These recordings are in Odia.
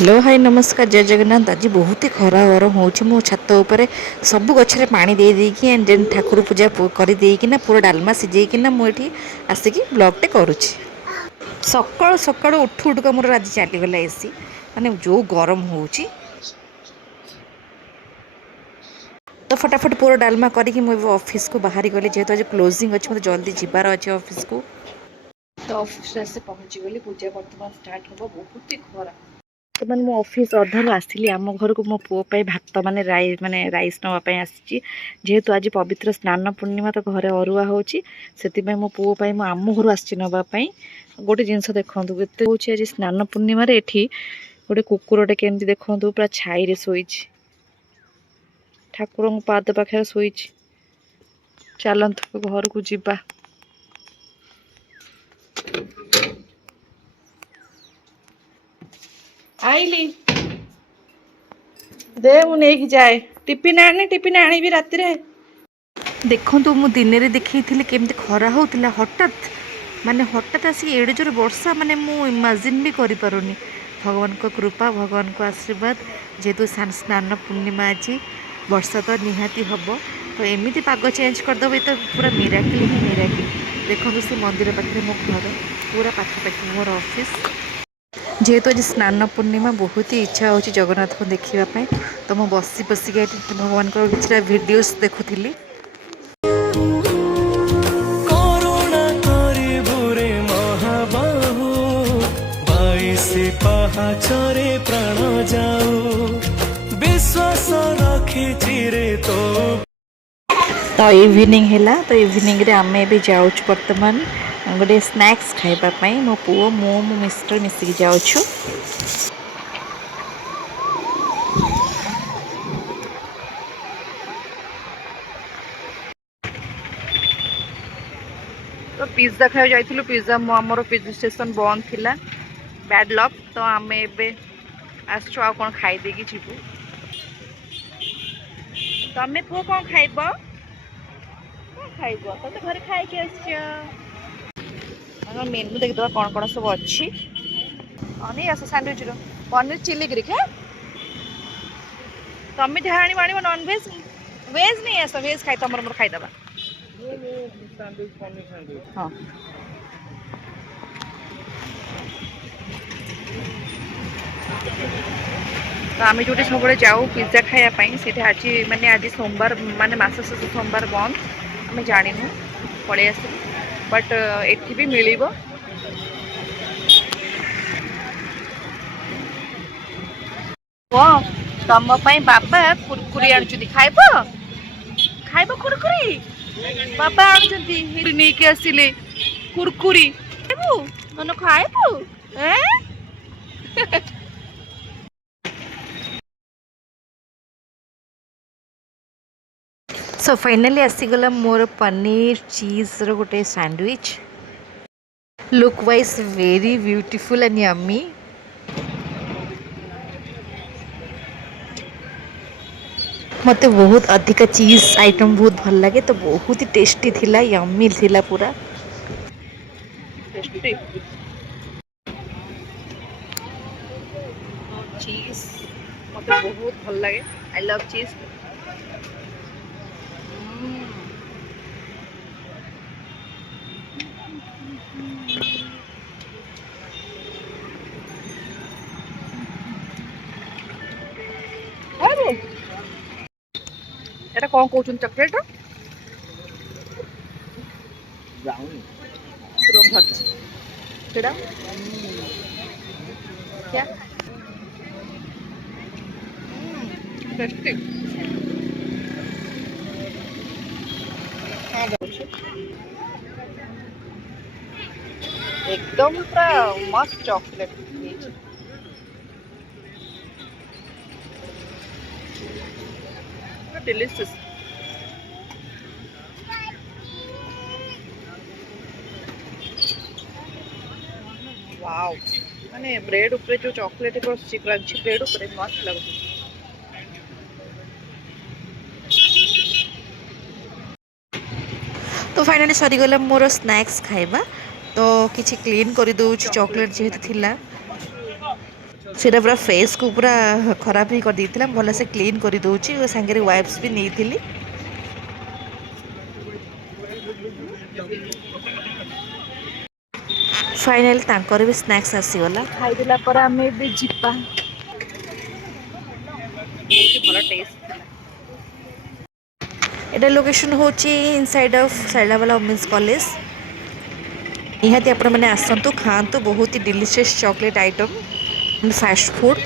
हेलो हाय नमस्कार जय जगन्नाथ। आज बहुत ही खरा गरम हो छात उपर सबू गचर पा दे देकी एंड देन ठाकुर पूजा करदेकिना पूरा डालमा सिझेकिना मुझे आसिक ब्लॉगटे करुच्ची। सकाଳୁ ସକାଳୁ ଉଠୁ ଉଠୁକା ମୋର ଆଜି ଚାଲିଗଲା ଏସି। ମାନେ ଯେଉଁ ଗରମ ହେଉଛି ତ ଫଟାଫଟ ପୁରା ଡାଲମା କରିକି ମୁଁ ଏବେ ଅଫିସକୁ ବାହାରି ଗଲି। ଯେହେତୁ ଆଜି କ୍ଲୋଜିଂ ଅଛି ମୋତେ ଜଲ୍ଦି ଯିବାର ଅଛି ଅଫିସକୁ। ତ ଅଫିସରେ ଆସି ପହଞ୍ଚିଗଲି। ପୂଜା ବର୍ତ୍ତମାନ ଷ୍ଟାର୍ଟ ହେବ। ବହୁତ ହି ଖରା ବର୍ତ୍ତମାନ ମୁଁ ଅଫିସ ଅଧାରୁ ଆସିଲି ଆମ ଘରକୁ। ମୋ ପୁଅ ପାଇଁ ଭାତ ମାନେ ରାଇସ୍ ନେବା ପାଇଁ ଆସିଛି। ଯେହେତୁ ଆଜି ପବିତ୍ର ସ୍ନାନ ପୂର୍ଣ୍ଣିମା ତ ଘରେ ଅରୁଆ ହେଉଛି, ସେଥିପାଇଁ ମୋ ପୁଅ ପାଇଁ ମୁଁ ଆମ ଘରୁ ଆସିଛି ନେବା ପାଇଁ। ଗୋଟେ ଜିନିଷ ଦେଖନ୍ତୁ କେତେ ହେଉଛି ଆଜି ସ୍ନାନ ପୂର୍ଣ୍ଣିମାରେ। ଏଠି ଗୋଟେ କୁକୁରଟେ କେମିତି ଦେଖନ୍ତୁ ପୁରା ଛାଇରେ ଶୋଇଛି, ଠାକୁରଙ୍କ ପାଦ ପାଖରେ ଶୋଇଛି। ଚାଲନ୍ତୁ ଘରକୁ ଯିବା। ଆଇଲି ଦେ ମୁଁ ନେଇକି ଯାଏ। ଟିଫିନ ଆଣିବି ରାତିରେ। ଦେଖନ୍ତୁ ମୁଁ ଦିନରେ ଦେଖେଇଥିଲି କେମିତି ଖରା ହେଉଥିଲା, ହଠାତ୍ ଆସିକି ଏଡ଼େ ଜୋର ବର୍ଷା। ମାନେ ମୁଁ ଇମାଜିନ୍ ବି କରିପାରୁନି। ଭଗବାନଙ୍କ କୃପା, ଭଗବାନଙ୍କ ଆଶୀର୍ବାଦ। ଯେହେତୁ ସ୍ନାନ ପୂର୍ଣ୍ଣିମା ଅଛି, ବର୍ଷା ତ ନିହାତି ହେବ। ତ ଏମିତି ପାଗ ଚେଞ୍ଜ କରିଦେବ, ଏ ତ ପୁରା ମିରାକିଲ୍ ହିଁ ମିରାକିଲ୍। ଦେଖନ୍ତୁ ସେ ମନ୍ଦିର ପାଖରେ ମୋ ଘର, ପୁରା ପାଖାପାଖି ମୋର ଅଫିସ୍। ଯେହେତୁ ଆଜି ସ୍ନାନ ପୂର୍ଣ୍ଣିମା ବହୁତ ହି ଇଚ୍ଛା ହେଉଛି ଜଗନ୍ନାଥଙ୍କୁ ଦେଖିବା ପାଇଁ। ତ ମୁଁ ବସିକି ଏଠି ଭଗବାନଙ୍କର କିଛିଟା ଭିଡ଼ିଓସ୍ ଦେଖୁଥିଲି। ପାହାଚରେ ପ୍ରାଣ ଯାଉ ବିଶ୍ୱାସ ରଖିଛି ରେ ତୋ। ତ ଇଭିନିଂ ହେଲା। ତ ଇଭିନିଂରେ ଆମେ ଏବେ ଯାଉଛୁ ବର୍ତ୍ତମାନ ଗୋଟେ ସ୍ନାକ୍ସ ଖାଇବା ପାଇଁ। ମୋ ପୁଅ, ମୁଁ, ମୋ ମିଷ୍ଟର ମିଶିକି ଯାଉଛୁ। ତ ପିଜ୍ଜା ଖାଇବାକୁ ଯାଇଥିଲୁ। ଆମର ପିଜ୍ଜା ଷ୍ଟେସନ୍ ବନ୍ଦ ଥିଲା, ବ୍ୟାଡ୍ ଲକ୍। ତ ଆମେ ଏବେ ଆସିଛୁ, ଆଉ କ'ଣ ଖାଇଦେଇକି ଯିବୁ। ତମେ ପୁଅ କ'ଣ ଖାଇବ? ତମେ ଘରେ ଖାଇକି ଆସିଛ। ମେନୁ ଦେଖିଦେବା କ'ଣ କ'ଣ ସବୁ ଅଛି। ନେଇ ଆସ ସାଣ୍ଡୱିଚର ପନିର ଚିଲି ଗ୍ରିକ୍। ତମେ ଯାହା ଆଣିବ ନନଭେଜ୍, ଭେଜ୍ ନେଇ ଆସ। ଭେଜ୍ ତମର ମୋର ଖାଇଦେବା। ହଁ ତ ଆମେ ଯେଉଁଠି ସବୁବେଳେ ଯାଉ ପିଜ୍ଜା ଖାଇବା ପାଇଁ, ସେଇଟା ଆଜି ସୋମବାର, ମାନେ ମାସ ଶେଷ ସୋମବାର ବନ୍ଦ। ଆମେ ଜାଣିନୁ, ପଳେଇ ଆସିଲୁ। ବଟ୍ ଏଠି ବି ମିଳିବ। ତମ ପାଇଁ ବାବା କୁରକୁରି ଆଣୁଛନ୍ତି, ଖାଇବ କୁରକୁରି। ବାବା ଆଣୁଛନ୍ତି, ନେଇକି ଆସିଲେ କୁରକୁରି। ଖାଇବୁ। ସୋ ଫାଇନାଲି ଆସିଗଲା ମୋର ପନିର ଚିଜ୍ର ଗୋଟେ sandwich. Look wise very beautiful and yummy. ମୋତେ ବହୁତ ଅଧିକା ଚିଜ୍ ଆଇଟମ୍ ବହୁତ ଭଲ ଲାଗେ। ତ ବହୁତ ହି ଟେଷ୍ଟି ଥିଲା, ୟମ୍ମି ଥିଲା ପୁରା ଟେଷ୍ଟି। ଚିଜ୍ ମୋତେ ବହୁତ ଭଲ ଲାଗେ। ଆଇ ଲଭ୍ ଚିଜ୍। এটা କ'ଣ କହୁଛନ୍ତି ଚକୋଲେଟ୍ ସେଇଟା ଟେଷ୍ଟି। एकदम पूरा मस्त चॉकलेट डिलीशियस। वाओ, माने ब्रेड ऊपर जो चॉकलेट बसची क्रंची ब्रेड ऊपर मस्त लाଗୁଛି। तो फाइनाली सरीगला मोर स्नैक्स खाइबा। तो किसी क्लीन कर दउछि, चॉकलेट जेहेतु थिला। ସେଇଟା ପୁରା ଫେସ୍କୁ ପୁରା ଖରାପ ହିଁ କରିଦେଇଥିଲା ଭଲସେ କ୍ଲିନ୍ କରିଦେଉଛି ସାଙ୍ଗରେ ୱାଇପ୍ସ ବି ନେଇଥିଲି। ଫାଇନାଲି ତାଙ୍କର ବି ସ୍ନାକ୍ସ ଆସିଗଲା ଖାଇଦେଲା ପରେ ଆମେ ଏବେ ଯିବା। ବହୁତ ଭଲ ଟେଷ୍ଟ ଥିଲା। ଏଇଟା ଲୋକେସନ୍ ହେଉଛି inside of Sailabala women's college. ନିହାତି ଆପଣମାନେ ଆସନ୍ତୁ ଖାଆନ୍ତୁ ବହୁତ ହି delicious chocolate item fast food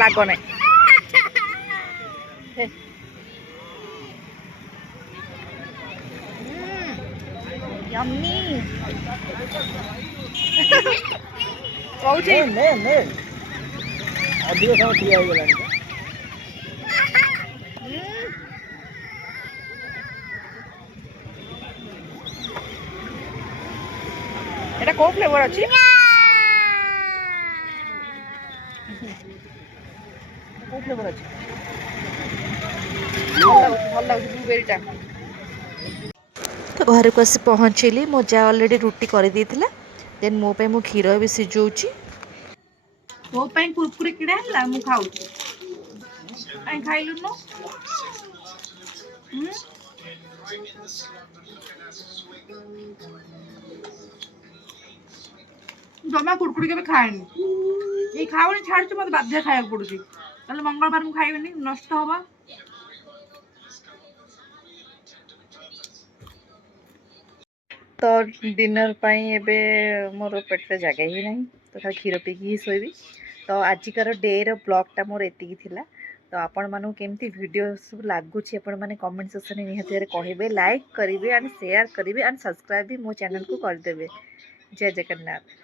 ଲାଗ ନାହିଁ। ୟମ୍ମି କହୁଛି ଅଧିକ ସମୟ ଠିଆ ହେଇଗଲାଣି। ଏଇଟା କୋଉ ଫ୍ଲେଭର ଅଛି? କୋଉ ଫ୍ଲେଭର ଅଛି? ଭଲ ଲାଗୁଛି ବ୍ଲୁବେରୀଟା। ତ ଘରକୁ ଆସି ପହଞ୍ଚିଲି ମୋ ଯା ଅଲରେଡ଼ି ରୁଟି କରିଦେଇଥିଲା ଦେନ୍ ମୋ ପାଇଁ ମୁଁ କ୍ଷୀର ବି ସିଝଉଛି। ମୋ ପାଇଁ କୁରକୁରି କିଣା ହେଲା ମୁଁ ଖାଉଛି। କାଇଁ ଖାଇଲୁନୁ? ଜମା କୁରକୁରି କେବେ ଖାଏନି। ଏଇ ଖାଉନି ଛାଡୁଛି ମତେ ବାଧ୍ୟ ଖାଇବାକୁ ପଡୁଛି। ତାହେଲେ ମଙ୍ଗଳବାର ମୁଁ ଖାଇବିନି ନଷ୍ଟ ହବ। ତ ଡିନର ପାଇଁ ଏବେ ମୋର ପେଟରେ ଜାଗା ହିଁ ନାହିଁ ତ ଖାଲି କ୍ଷୀର ପିଇକି ହିଁ ଶୋଇବି। ତ ଆଜିକାର ଡେର ବ୍ଲଗ୍ଟା ମୋର ଏତିକି ଥିଲା। ତ ଆପଣମାନଙ୍କୁ କେମିତି ଭିଡ଼ିଓ ସବୁ ଲାଗୁଛି ଆପଣମାନେ କମେଣ୍ଟ ସେକ୍ସନରେ ନିହାତି ଭାବରେ କହିବେ ଲାଇକ୍ କରିବେ ଆଣ୍ଡ ସେୟାର କରିବେ ଆଣ୍ଡ ସବସ୍କ୍ରାଇବ୍ ବି ମୋ ଚ୍ୟାନେଲକୁ କରିଦେବେ। ଜୟ ଜଗନ୍ନାଥ।